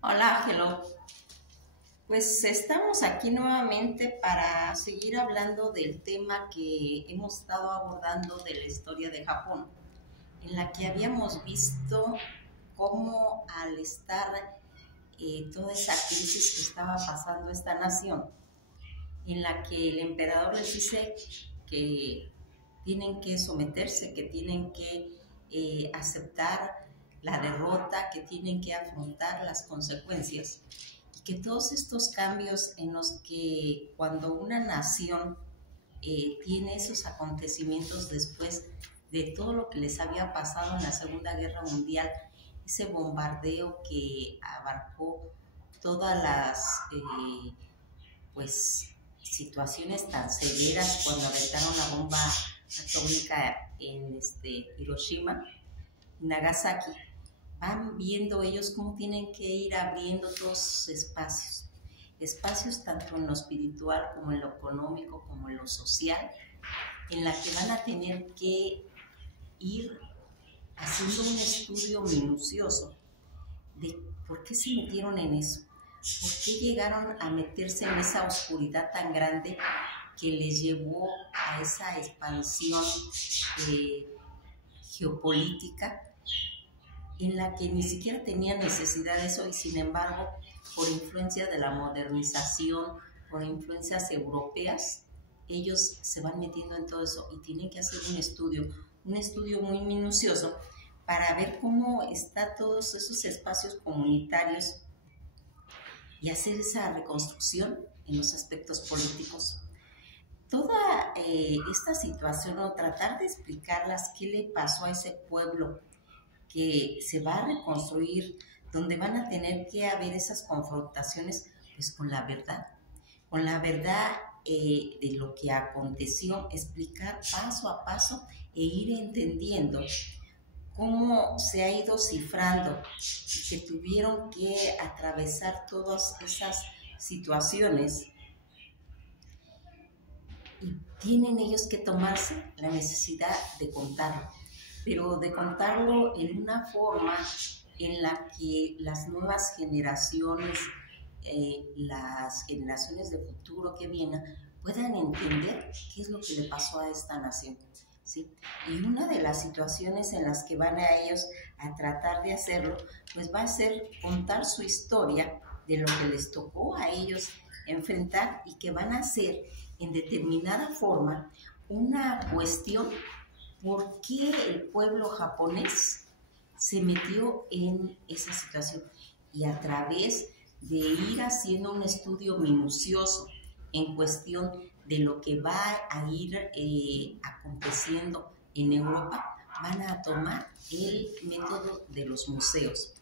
Hola, Ángelo. Pues estamos aquí nuevamente para seguir hablando del tema que hemos estado abordando de la historia de Japón, en la que habíamos visto cómo al estar toda esa crisis que estaba pasando esta nación, en la que el emperador les dice que tienen que someterse, que tienen que aceptar la derrota, que tienen que afrontar las consecuencias, y que todos estos cambios en los que cuando una nación tiene esos acontecimientos después de todo lo que les había pasado en la Segunda Guerra Mundial, ese bombardeo que abarcó todas las pues situaciones tan severas cuando aventaron la bomba atómica en Hiroshima y Nagasaki, van viendo ellos cómo tienen que ir abriendo todos esos espacios tanto en lo espiritual como en lo económico como en lo social, en la que van a tener que ir haciendo un estudio minucioso de por qué se metieron en eso, por qué llegaron a meterse en esa oscuridad tan grande que les llevó a esa expansión geopolítica en la que ni siquiera tenían necesidad de eso y sin embargo, por influencia de la modernización, por influencias europeas, ellos se van metiendo en todo eso y tienen que hacer un estudio muy minucioso para ver cómo están todos esos espacios comunitarios y hacer esa reconstrucción en los aspectos políticos. Toda esta situación o tratar de explicarlas qué le pasó a ese pueblo que se va a reconstruir, donde van a tener que haber esas confrontaciones pues con la verdad de lo que aconteció, explicar paso a paso e ir entendiendo cómo se ha ido cifrando y que tuvieron que atravesar todas esas situaciones y tienen ellos que tomarse la necesidad de contarlo, pero de contarlo en una forma en la que las nuevas generaciones, las generaciones de futuro que vienen, puedan entender qué es lo que le pasó a esta nación. ¿Sí? Y una de las situaciones en las que van a ellos a tratar de hacerlo, pues va a ser contar su historia de lo que les tocó a ellos enfrentar y que van a hacer en determinada forma una cuestión por qué el pueblo japonés se metió en esa situación y a través de ir haciendo un estudio minucioso en cuestión de lo que va a ir aconteciendo en Europa, van a tomar el método de los museos.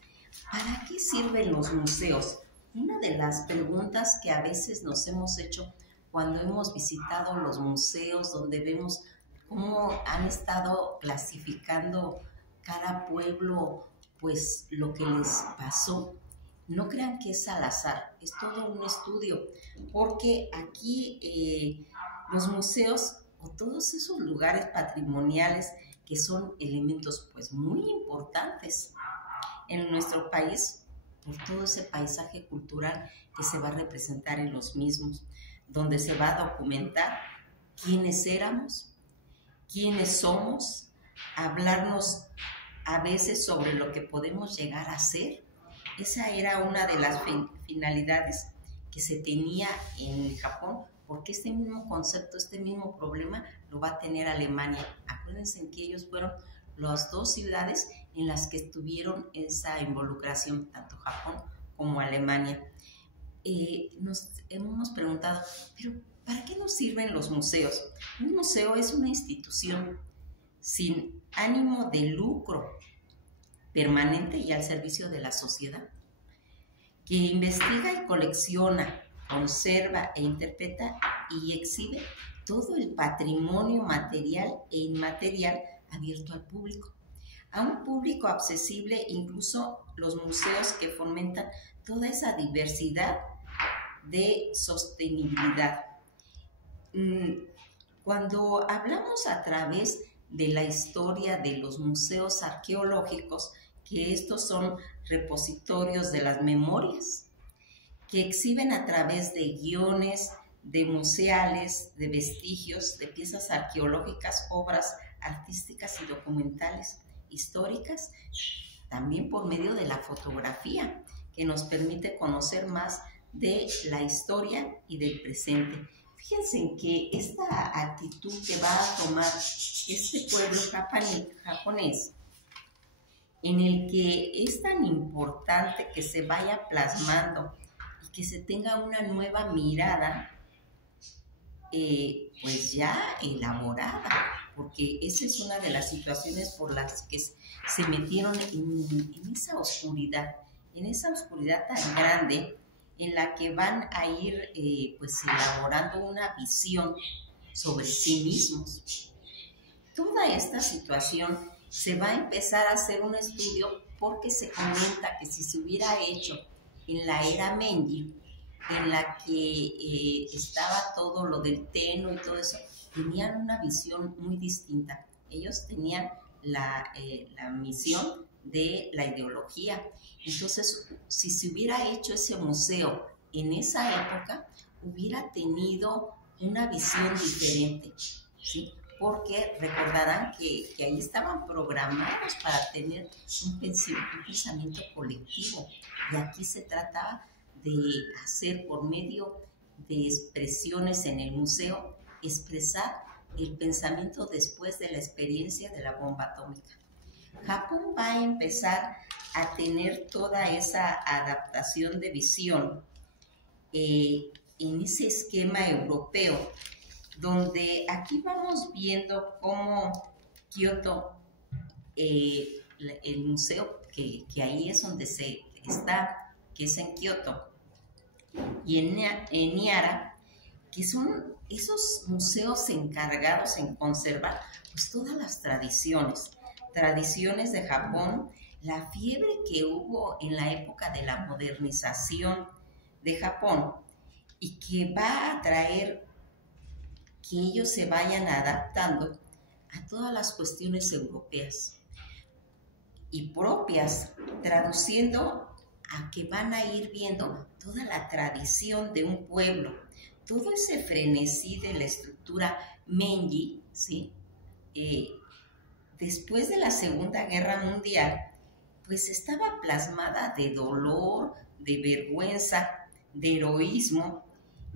¿Para qué sirven los museos? Una de las preguntas que a veces nos hemos hecho cuando hemos visitado los museos, donde vemos cómo han estado clasificando cada pueblo, pues lo que les pasó. No crean que es al azar, es todo un estudio, porque aquí los museos o todos esos lugares patrimoniales que son elementos pues muy importantes en nuestro país, por todo ese paisaje cultural que se va a representar en los mismos, donde se va a documentar quiénes éramos, quiénes somos, hablarnos a veces sobre lo que podemos llegar a ser. Esa era una de las finalidades que se tenía en Japón, porque este mismo concepto, este mismo problema lo va a tener Alemania. Acuérdense que ellos fueron las dos ciudades en las que tuvieron esa involucración, tanto Japón como Alemania. Nos hemos preguntado, pero ¿para qué nos sirven los museos? Un museo es una institución sin ánimo de lucro, permanente y al servicio de la sociedad, que investiga y colecciona, conserva e interpreta y exhibe todo el patrimonio material e inmaterial abierto al público. A un público accesible, incluso los museos que fomentan toda esa diversidad de sostenibilidad. Cuando hablamos a través de la historia de los museos arqueológicos, que estos son repositorios de las memorias que exhiben a través de guiones, de museales, de vestigios, de piezas arqueológicas, obras artísticas y documentales históricas, también por medio de la fotografía, que nos permite conocer más de la historia y del presente. Fíjense en que esta actitud que va a tomar este pueblo japonés, en el que es tan importante que se vaya plasmando y que se tenga una nueva mirada, pues ya elaborada, porque esa es una de las situaciones por las que se metieron en esa oscuridad tan grande, en la que van a ir pues elaborando una visión sobre sí mismos. Toda esta situación se va a empezar a hacer un estudio porque se comenta que si se hubiera hecho en la era Meiji, en la que estaba todo lo del Tenno y todo eso, tenían una visión muy distinta. Ellos tenían la misión de la ideología. Entonces, si se hubiera hecho ese museo en esa época, hubiera tenido una visión diferente, ¿sí? Porque recordarán que ahí estaban programados para tener un pensamiento colectivo. Y aquí se trataba de hacer, por medio de expresiones en el museo, expresar el pensamiento después de la experiencia de la bomba atómica. Japón va a empezar a tener toda esa adaptación de visión en ese esquema europeo, donde aquí vamos viendo cómo Kioto, el museo que ahí es donde se está, que es en Kioto, y en Niara, que son esos museos encargados en conservar pues todas las tradiciones de Japón, la fiebre que hubo en la época de la modernización de Japón, y que va a traer que ellos se vayan adaptando a todas las cuestiones europeas y propias, traduciendo a que van a ir viendo toda la tradición de un pueblo, todo ese frenesí de la estructura Meiji, ¿sí? Después de la Segunda Guerra Mundial, pues estaba plasmada de dolor, de vergüenza, de heroísmo,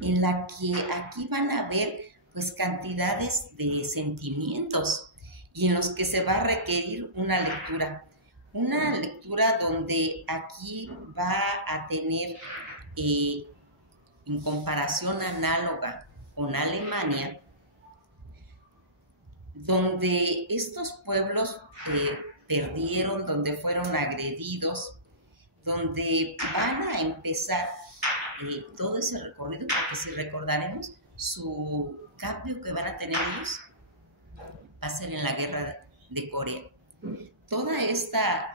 en la que aquí van a ver pues cantidades de sentimientos y en los que se va a requerir una lectura donde aquí va a tener, en comparación análoga con Alemania, donde estos pueblos perdieron, donde fueron agredidos, donde van a empezar todo ese recorrido, porque si recordaremos, su cambio que van a tener ellos va a ser en la guerra de Corea. Toda esta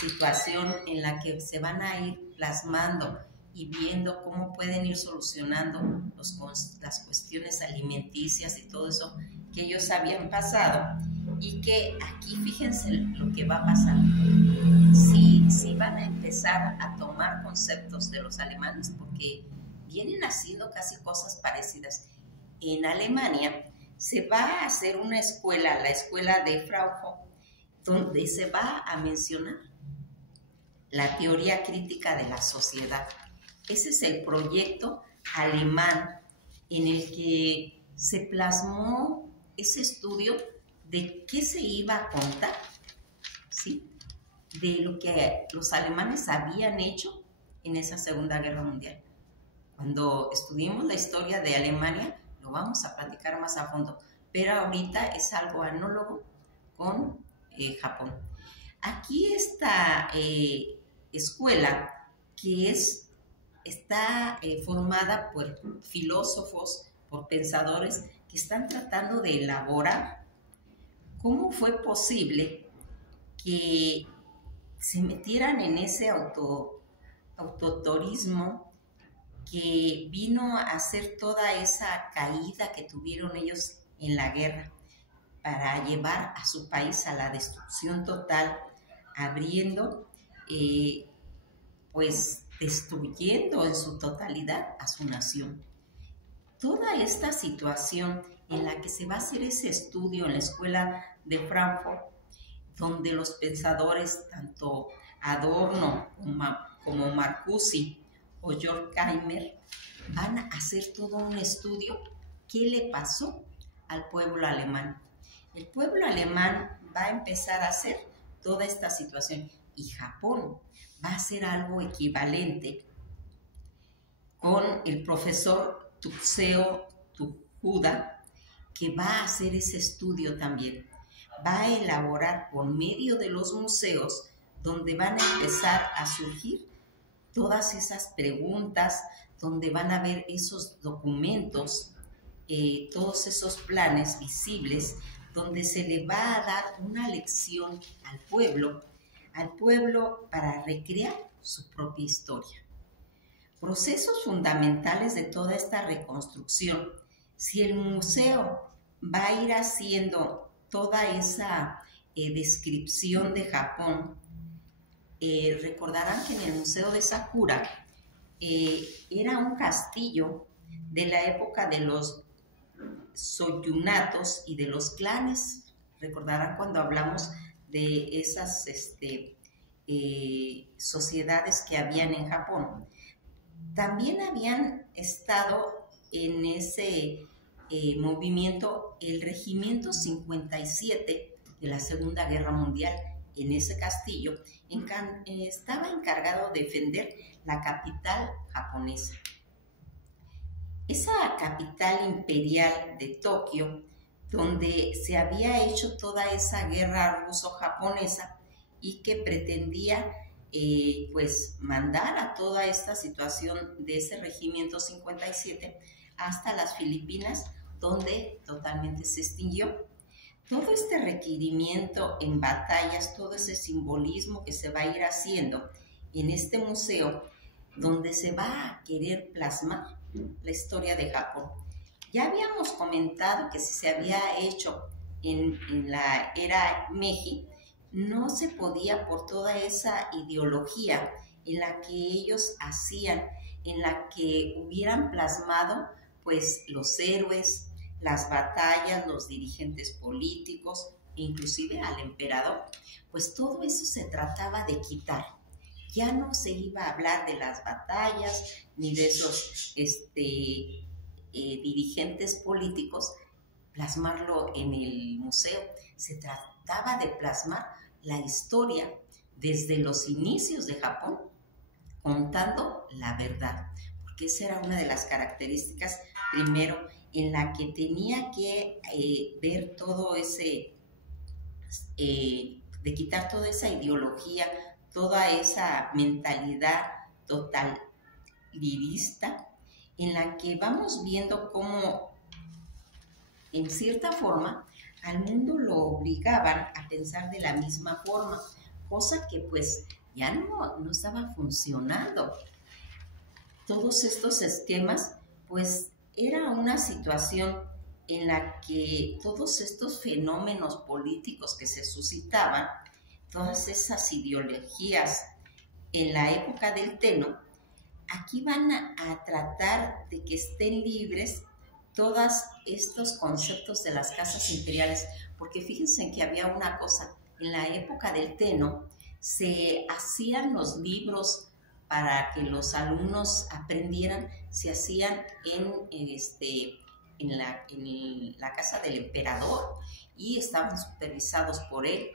situación en la que se van a ir plasmando y viendo cómo pueden ir solucionando las cuestiones alimenticias y todo eso que ellos habían pasado, y que aquí fíjense lo que va a pasar. Si van a empezar a tomar conceptos de los alemanes, porque vienen haciendo casi cosas parecidas. En Alemania se va a hacer una escuela, la escuela de Fraunhofer, donde se va a mencionar la teoría crítica de la sociedad. Ese es el proyecto alemán en el que se plasmó ese estudio de qué se iba a contar, ¿sí? De lo que los alemanes habían hecho en esa Segunda Guerra Mundial. Cuando estudiemos la historia de Alemania, lo vamos a platicar más a fondo, pero ahorita es algo análogo con Japón. Aquí esta escuela que está formada por filósofos, por pensadores que están tratando de elaborar cómo fue posible que se metieran en ese autotorismo que vino a hacer toda esa caída que tuvieron ellos en la guerra, para llevar a su país a la destrucción total, abriendo, pues destruyendo en su totalidad a su nación. Toda esta situación en la que se va a hacer ese estudio en la escuela de Frankfurt, donde los pensadores, tanto Adorno como Marcuse o Horkheimer, van a hacer todo un estudio. ¿Qué le pasó al pueblo alemán? El pueblo alemán va a empezar a hacer toda esta situación y Japón va a hacer algo equivalente con el profesor Tuxeo Tsukuda, que va a hacer ese estudio también. Va a elaborar por medio de los museos donde van a empezar a surgir todas esas preguntas, donde van a ver esos documentos, todos esos planes visibles, donde se le va a dar una lección al pueblo para recrear su propia historia. Procesos fundamentales de toda esta reconstrucción. Si el museo va a ir haciendo toda esa descripción de Japón, recordarán que en el Museo de Sakura era un castillo de la época de los shogunatos y de los clanes. Recordarán cuando hablamos de esas sociedades que habían en Japón. También habían estado en ese movimiento el Regimiento 57 de la Segunda Guerra Mundial. En ese castillo estaba encargado de defender la capital japonesa. Esa capital imperial de Tokio, donde se había hecho toda esa guerra ruso-japonesa y que pretendía pues mandar a toda esta situación de ese Regimiento 57 hasta las Filipinas, donde totalmente se extinguió. Todo este requerimiento en batallas, todo ese simbolismo que se va a ir haciendo en este museo, donde se va a querer plasmar la historia de Japón. Ya habíamos comentado que si se había hecho en la era Meiji, no se podía por toda esa ideología en la que ellos hacían, en la que hubieran plasmado pues los héroes, las batallas, los dirigentes políticos, inclusive al emperador. Pues todo eso se trataba de quitar. Ya no se iba a hablar de las batallas ni de esos dirigentes políticos, plasmarlo en el museo. Se trataba de plasmar la historia desde los inicios de Japón, contando la verdad, porque esa era una de las características, primero, en la que tenía que ver todo ese, de quitar toda esa ideología, toda esa mentalidad totalitaria, en la que vamos viendo cómo, en cierta forma, al mundo lo obligaban a pensar de la misma forma, cosa que pues ya no estaba funcionando. Todos estos esquemas, pues era una situación en la que todos estos fenómenos políticos que se suscitaban, todas esas ideologías en la época del Tenno, aquí van a tratar de que estén libres todos estos conceptos de las casas imperiales, porque fíjense que había una cosa, en la época del Tenno se hacían los libros para que los alumnos aprendieran, se hacían en la casa del emperador y estaban supervisados por él.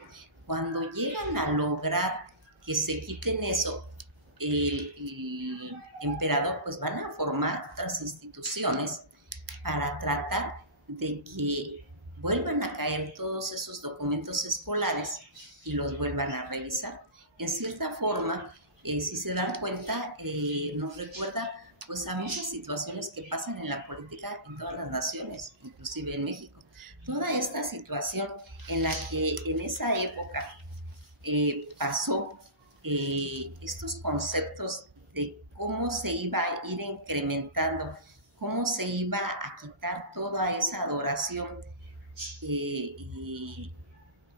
Cuando llegan a lograr que se quiten eso, el emperador, pues van a formar otras instituciones para tratar de que vuelvan a caer todos esos documentos escolares y los vuelvan a revisar. En cierta forma, si se dan cuenta, nos recuerda pues a muchas situaciones que pasan en la política en todas las naciones, inclusive en México. Toda esta situación en la que en esa época pasó estos conceptos de cómo se iba a ir incrementando, cómo se iba a quitar toda esa adoración y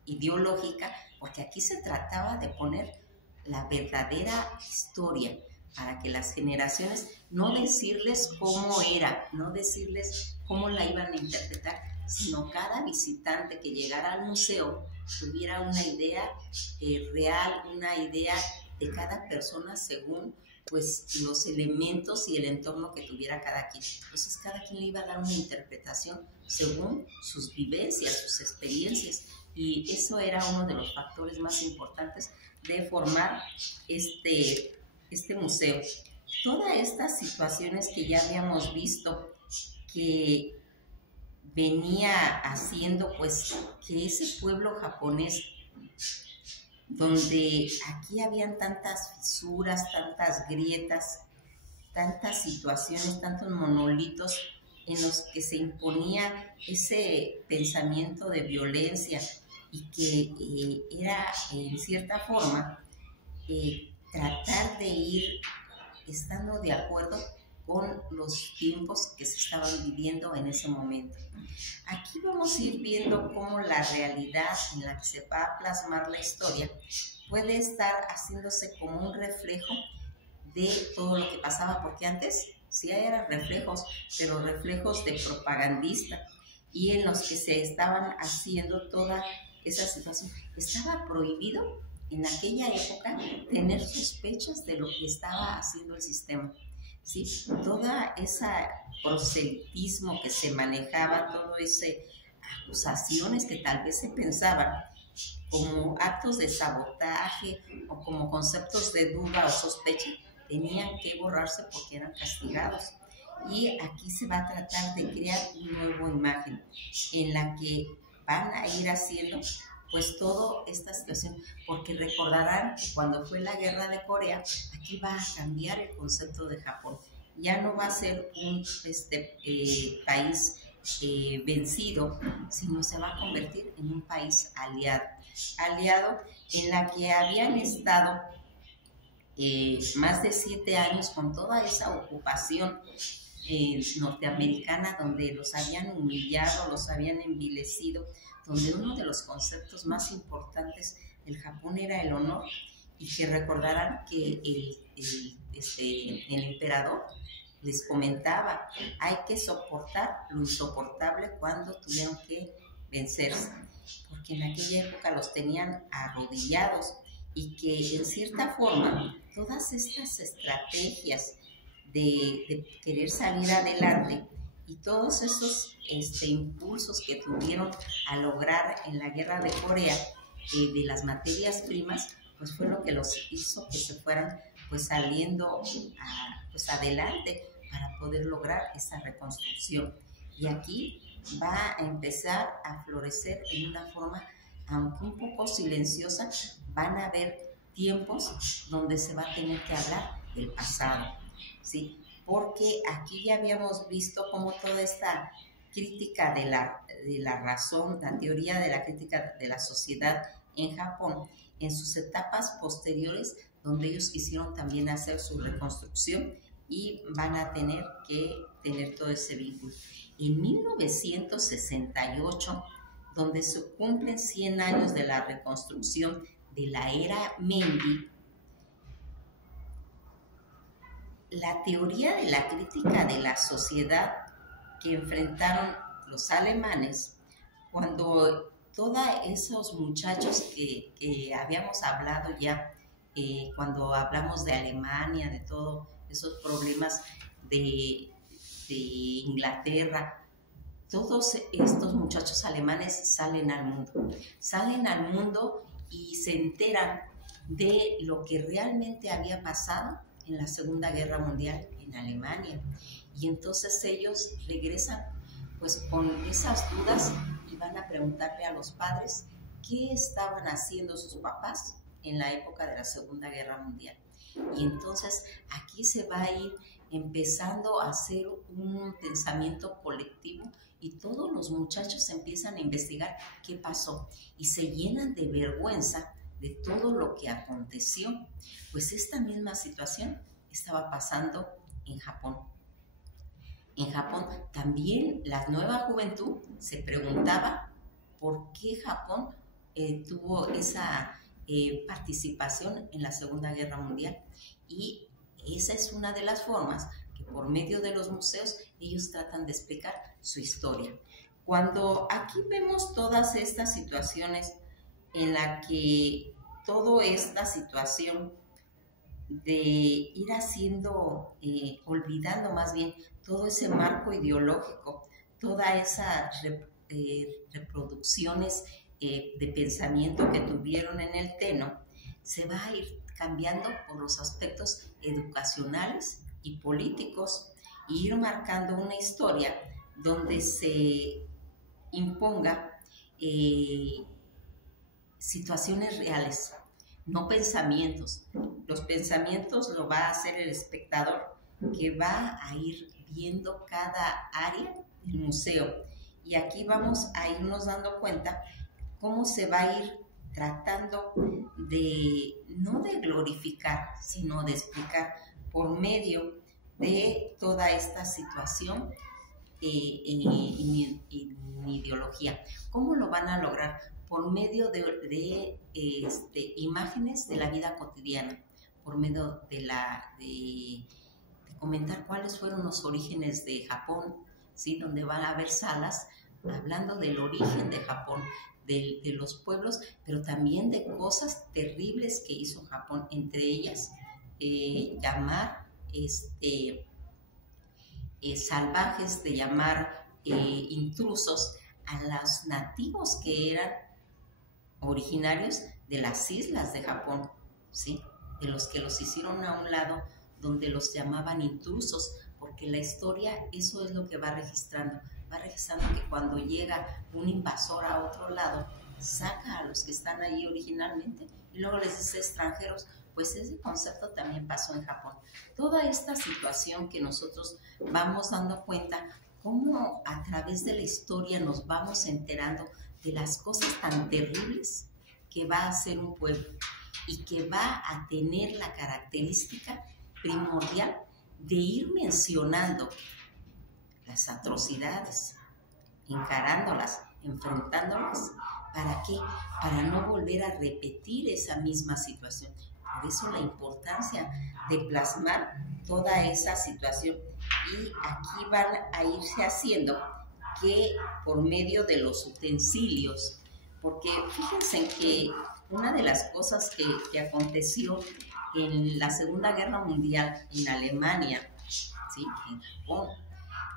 ideológica, porque aquí se trataba de poner la verdadera historia para que las generaciones, no decirles cómo era, no decirles cómo la iban a interpretar, sino cada visitante que llegara al museo tuviera una idea real, una idea de cada persona según pues los elementos y el entorno que tuviera cada quien. Entonces cada quien le iba a dar una interpretación según sus vivencias, sus experiencias, y eso era uno de los factores más importantes de formar este museo. Todas estas situaciones que ya habíamos visto que venía haciendo pues que ese pueblo japonés, donde aquí habían tantas fisuras, tantas grietas, tantas situaciones, tantos monolitos en los que se imponía ese pensamiento de violencia y que era en cierta forma tratar de ir estando de acuerdo con los tiempos que se estaban viviendo en ese momento. Aquí vamos a ir viendo cómo la realidad en la que se va a plasmar la historia puede estar haciéndose como un reflejo de todo lo que pasaba, porque antes sí eran reflejos, pero reflejos de propagandista, y en los que se estaban haciendo toda esa situación. Estaba prohibido en aquella época tener sospechas de lo que estaba haciendo el sistema. ¿Sí? Toda esa proselitismo que se manejaba, todo ese acusaciones que tal vez se pensaban como actos de sabotaje o como conceptos de duda o sospecha, tenían que borrarse porque eran castigados. Y aquí se va a tratar de crear una nueva imagen en la que van a ir haciendo pues toda esta situación, porque recordarán que cuando fue la guerra de Corea, aquí va a cambiar el concepto de Japón. Ya no va a ser un país vencido, sino se va a convertir en un país aliado en la que habían estado más de 7 años con toda esa ocupación norteamericana, donde los habían humillado, los habían envilecido, donde uno de los conceptos más importantes del Japón era el honor, y que recordarán que el emperador les comentaba, hay que soportar lo insoportable cuando tuvieron que vencerse, porque en aquella época los tenían arrodillados, y que en cierta forma todas estas estrategias de querer salir adelante y todos esos impulsos que tuvieron a lograr en la guerra de Corea de las materias primas, pues fue lo que los hizo que se fueran pues saliendo pues adelante para poder lograr esa reconstrucción. Y aquí va a empezar a florecer en una forma, aunque un poco silenciosa, van a haber tiempos donde se va a tener que hablar del pasado, ¿sí? Porque aquí ya habíamos visto cómo toda esta crítica de la razón, la teoría de la crítica de la sociedad en Japón, en sus etapas posteriores, donde ellos quisieron también hacer su reconstrucción y van a tener que tener todo ese vínculo. En 1968, donde se cumplen 100 años de la reconstrucción de la era Meiji, la teoría de la crítica de la sociedad que enfrentaron los alemanes, cuando todos esos muchachos que habíamos hablado ya, cuando hablamos de Alemania, de todos esos problemas de Inglaterra, todos estos muchachos alemanes salen al mundo y se enteran de lo que realmente había pasado en la Segunda Guerra Mundial en Alemania, y entonces ellos regresan pues con esas dudas y van a preguntarle a los padres qué estaban haciendo sus papás en la época de la Segunda Guerra Mundial. Y entonces aquí se va a ir empezando a hacer un pensamiento colectivo, y todos los muchachos empiezan a investigar qué pasó y se llenan de vergüenza de todo lo que aconteció. Pues esta misma situación estaba pasando en Japón. En Japón también la nueva juventud se preguntaba por qué Japón tuvo esa participación en la Segunda Guerra Mundial, y esa es una de las formas que por medio de los museos ellos tratan de explicar su historia. Cuando aquí vemos todas estas situaciones en la que toda esta situación de ir haciendo, olvidando más bien todo ese marco ideológico, todas esas reproducciones de pensamiento que tuvieron en el Teno, se va a ir cambiando por los aspectos educacionales y políticos, e ir marcando una historia donde se imponga situaciones reales, no pensamientos. Los pensamientos lo va a hacer el espectador, que va a ir viendo cada área del museo. Y aquí vamos a irnos dando cuenta cómo se va a ir tratando de, no de glorificar, sino de explicar por medio de toda esta situación en ideología. ¿Cómo lo van a lograr? Por medio de imágenes de la vida cotidiana, por medio de comentar cuáles fueron los orígenes de Japón, ¿sí? Donde van a haber salas hablando del origen de Japón, de los pueblos, pero también de cosas terribles que hizo Japón, entre ellas llamar salvajes, de llamar intrusos a los nativos que eran originarios de las islas de Japón, ¿sí? De los que los hicieron a un lado, donde los llamaban intrusos, porque la historia eso es lo que va registrando que cuando llega un invasor a otro lado, saca a los que están allí originalmente y luego les dice extranjeros. Pues ese concepto también pasó en Japón. Toda esta situación que nosotros vamos dando cuenta, cómo a través de la historia nos vamos enterando de las cosas tan terribles que va a hacer un pueblo y que va a tener la característica primordial de ir mencionando las atrocidades, encarándolas, enfrentándolas. ¿Para qué? Para no volver a repetir esa misma situación. Por eso la importancia de plasmar toda esa situación. Y aquí van a irse haciendo que por medio de los utensilios, porque fíjense que una de las cosas que aconteció en la Segunda Guerra Mundial en Alemania, ¿sí? En Japón,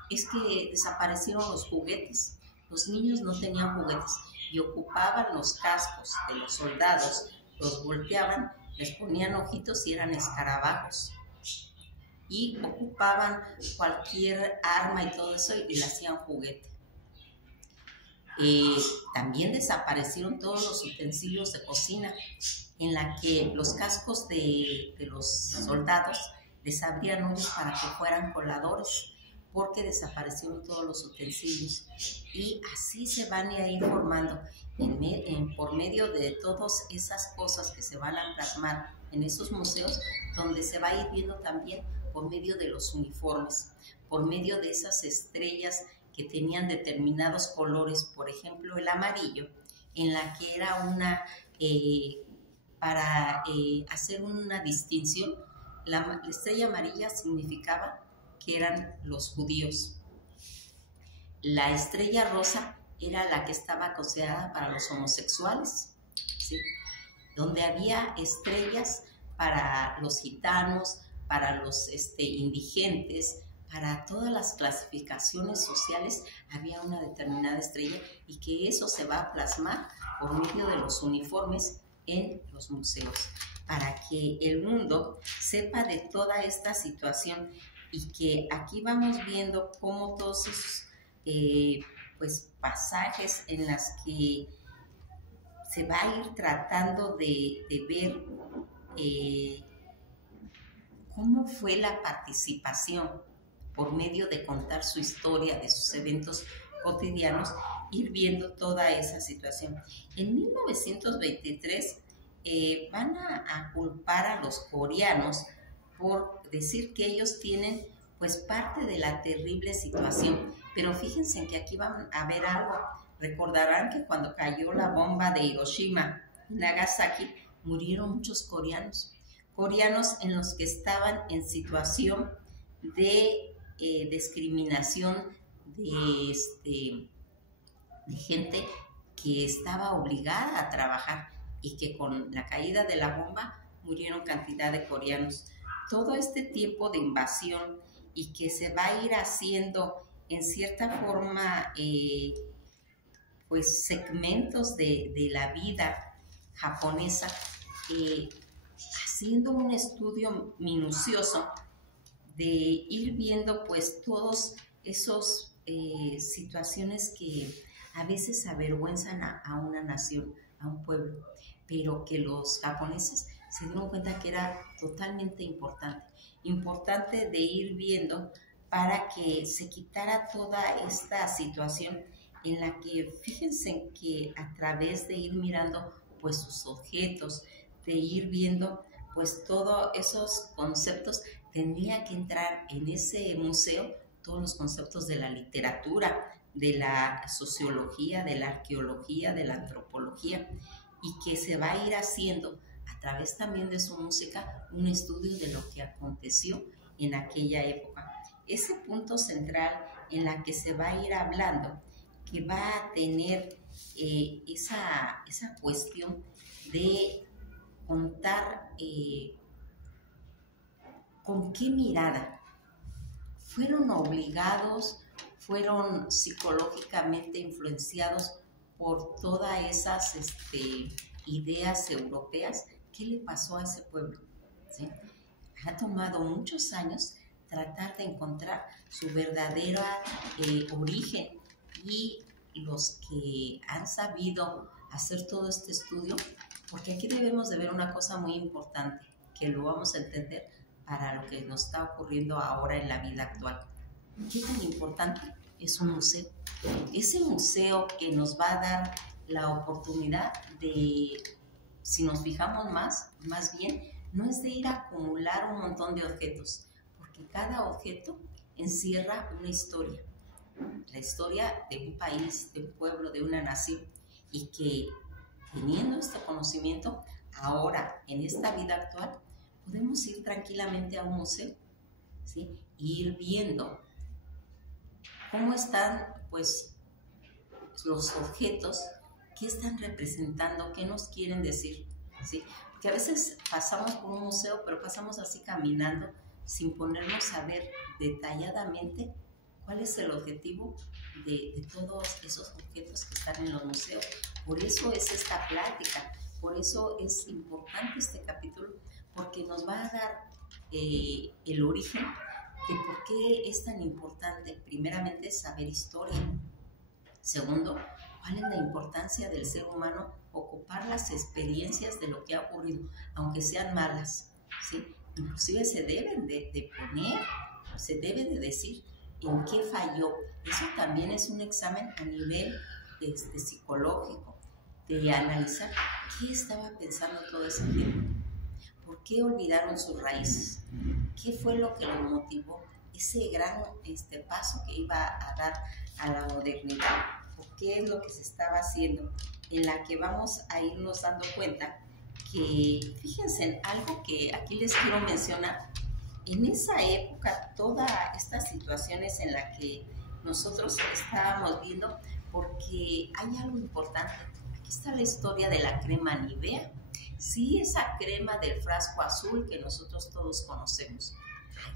es que desaparecieron los juguetes. Los niños no tenían juguetes y ocupaban los cascos de los soldados, los volteaban, les ponían ojitos y eran escarabajos. Y ocupaban cualquier arma y todo eso y le hacían juguete. También desaparecieron todos los utensilios de cocina, en la que los cascos de los soldados les abrían hoyos para que fueran coladores, porque desaparecieron todos los utensilios. Y así se van a ir formando por medio de todas esas cosas que se van a plasmar en esos museos, donde se va a ir viendo también por medio de los uniformes, por medio de esas estrellas que tenían determinados colores, por ejemplo el amarillo, en la que era una, para hacer una distinción, la estrella amarilla significaba que eran los judíos. La estrella rosa era la que estaba considerada para los homosexuales, ¿sí? Donde había estrellas para los gitanos, para los indigentes, para todas las clasificaciones sociales había una determinada estrella, y que eso se va a plasmar por medio de los uniformes en los museos, para que el mundo sepa de toda esta situación. Y que aquí vamos viendo cómo todos esos pues, pasajes en las que se va a ir tratando de ver cómo fue la participación por medio de contar su historia, de sus eventos cotidianos, ir viendo toda esa situación. En 1923 van a culpar a los coreanos por decir que ellos tienen pues parte de la terrible situación, pero fíjense que aquí van a ver algo. Recordarán que cuando cayó la bomba de Hiroshima y Nagasaki, murieron muchos coreanos, coreanos en los que estaban en situación de discriminación de gente que estaba obligada a trabajar y que con la caída de la bomba murieron cantidad de coreanos. Todo este tiempo de invasión y que se va a ir haciendo en cierta forma pues segmentos de la vida japonesa, haciendo un estudio minucioso de ir viendo pues todos esos situaciones que a veces avergüenzan a una nación, a un pueblo, pero que los japoneses se dieron cuenta que era totalmente importante de ir viendo para que se quitara toda esta situación en la que, fíjense que a través de ir mirando pues sus objetos, de ir viendo pues todos esos conceptos, tendría que entrar en ese museo todos los conceptos de la literatura, de la sociología, de la arqueología, de la antropología, y que se va a ir haciendo a través también de su música un estudio de lo que aconteció en aquella época. Ese punto central en la que se va a ir hablando, que va a tener esa cuestión de contar con qué mirada fueron obligados, fueron psicológicamente influenciados por todas esas ideas europeas. ¿Qué le pasó a ese pueblo? ¿Sí? Ha tomado muchos años tratar de encontrar su verdadero origen, y los que han sabido hacer todo este estudio, porque aquí debemos de ver una cosa muy importante, que lo vamos a entender para lo que nos está ocurriendo ahora en la vida actual. ¿Qué tan importante es un museo? Ese museo que nos va a dar la oportunidad de, si nos fijamos más bien, no es de ir a acumular un montón de objetos, porque cada objeto encierra una historia, la historia de un país, de un pueblo, de una nación, y que teniendo este conocimiento, ahora en esta vida actual, podemos ir tranquilamente a un museo, ¿sí? Y ir viendo cómo están pues los objetos, qué están representando, qué nos quieren decir, ¿sí? Porque a veces pasamos por un museo, pero pasamos así caminando sin ponernos a ver detalladamente cuál es el objetivo de todos esos objetos que están en los museos. Por eso es esta plática, por eso es importante este capítulo, porque nos va a dar el origen de por qué es tan importante, primeramente, saber historia. Segundo, cuál es la importancia del ser humano ocupar las experiencias de lo que ha ocurrido, aunque sean malas, ¿sí? Inclusive se deben de poner, se debe de decir en qué falló. Eso también es un examen a nivel psicológico, de analizar qué estaba pensando todo ese tiempo, por qué olvidaron sus raíces, qué fue lo que lo motivó, ese gran paso que iba a dar a la modernidad, o qué es lo que se estaba haciendo, en la que vamos a irnos dando cuenta que, fíjense en algo que aquí les quiero mencionar. En esa época, todas estas situaciones en las que nosotros estábamos viendo, porque hay algo importante. Aquí está la historia de la crema Nivea. Sí, esa crema del frasco azul que nosotros todos conocemos.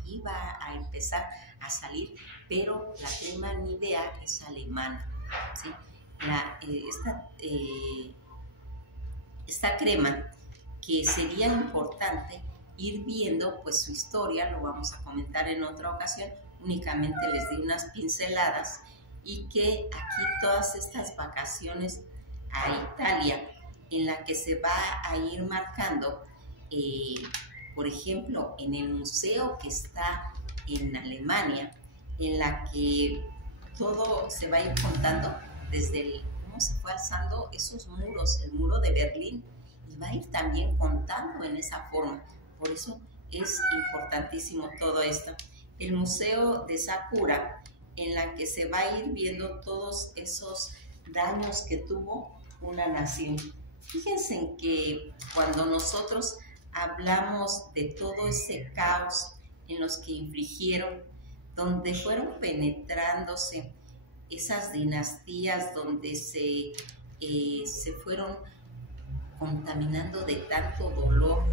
Ahí va a empezar a salir, pero la crema Nivea es alemana, ¿sí? Esta crema, que sería importante ir viendo pues su historia, lo vamos a comentar en otra ocasión, únicamente les di unas pinceladas, y que aquí todas estas vacaciones a Italia, en la que se va a ir marcando, por ejemplo, en el museo que está en Alemania, en la que todo se va a ir contando desde cómo se fue alzando esos muros, el muro de Berlín, y va a ir también contando en esa forma. Por eso es importantísimo todo esto. El Museo de Sakura, en la que se va a ir viendo todos esos daños que tuvo una nación. Fíjense en que cuando nosotros hablamos de todo ese caos en los que infligieron, donde fueron penetrándose esas dinastías, donde se fueron contaminando de tanto dolor,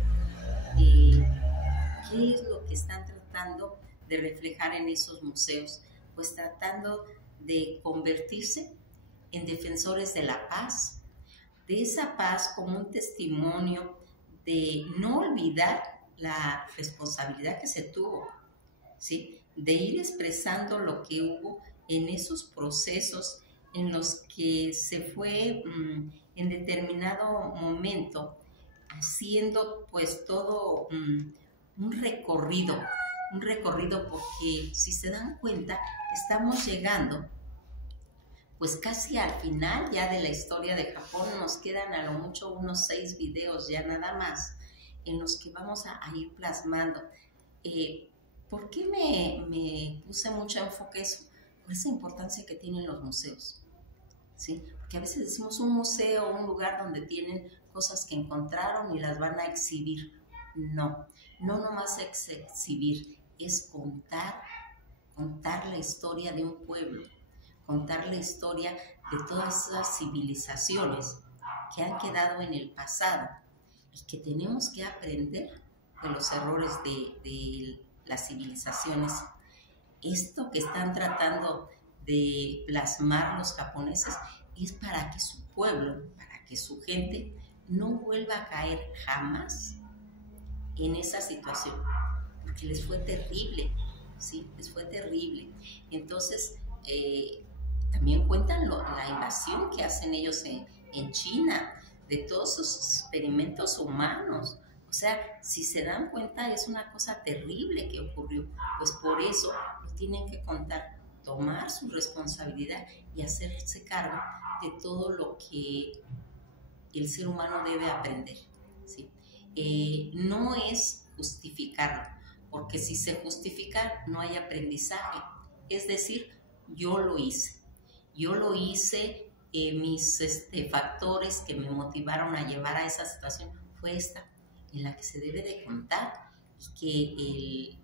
¿qué es lo que están tratando de reflejar en esos museos? Pues tratando de convertirse en defensores de la paz, de esa paz como un testimonio de no olvidar la responsabilidad que se tuvo, ¿sí? De ir expresando lo que hubo en esos procesos en los que se fue en determinado momento haciendo pues todo un recorrido porque si se dan cuenta estamos llegando pues casi al final ya de la historia de Japón. Nos quedan a lo mucho unos 6 videos ya nada más en los que vamos a ir plasmando. ¿Por qué me puse mucho enfoque eso? Por esa importancia que tienen los museos, ¿sí? Porque a veces decimos un museo, un lugar donde tienen cosas que encontraron y las van a exhibir. No nomás es exhibir, es contar la historia de un pueblo, contar la historia de todas esas civilizaciones que han quedado en el pasado y que tenemos que aprender de los errores de las civilizaciones. Esto que están tratando de plasmar los japoneses es para que su pueblo, para que su gente no vuelva a caer jamás en esa situación, porque les fue terrible, ¿sí? Les fue terrible. Entonces, también cuentan la invasión que hacen ellos en China, de todos sus experimentos humanos. O sea, si se dan cuenta, es una cosa terrible que ocurrió. Pues por eso lo tienen que contar, tomar su responsabilidad y hacerse cargo de todo lo que el ser humano debe aprender, ¿sí? No es justificarlo, porque si se justifica no hay aprendizaje. Es decir, yo lo hice, mis factores que me motivaron a llevar a esa situación fue esta, en la que se debe de contar y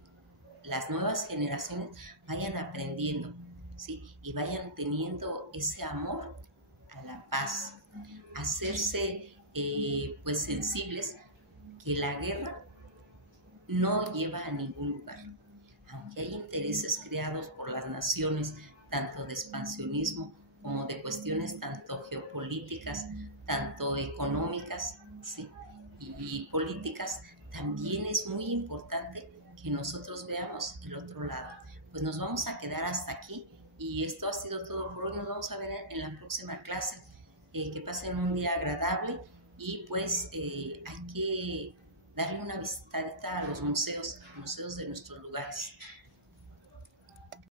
que las nuevas generaciones vayan aprendiendo, ¿sí? Y vayan teniendo ese amor a la paz, hacerse pues sensibles que la guerra no lleva a ningún lugar. Aunque hay intereses creados por las naciones, tanto de expansionismo como de cuestiones tanto geopolíticas, tanto económicas, ¿sí? y políticas, también es muy importante que nosotros veamos el otro lado. Pues nos vamos a quedar hasta aquí y esto ha sido todo por hoy. Nos vamos a ver en la próxima clase. Que pasen un día agradable y pues hay que darle una visitadita a los museos de nuestros lugares.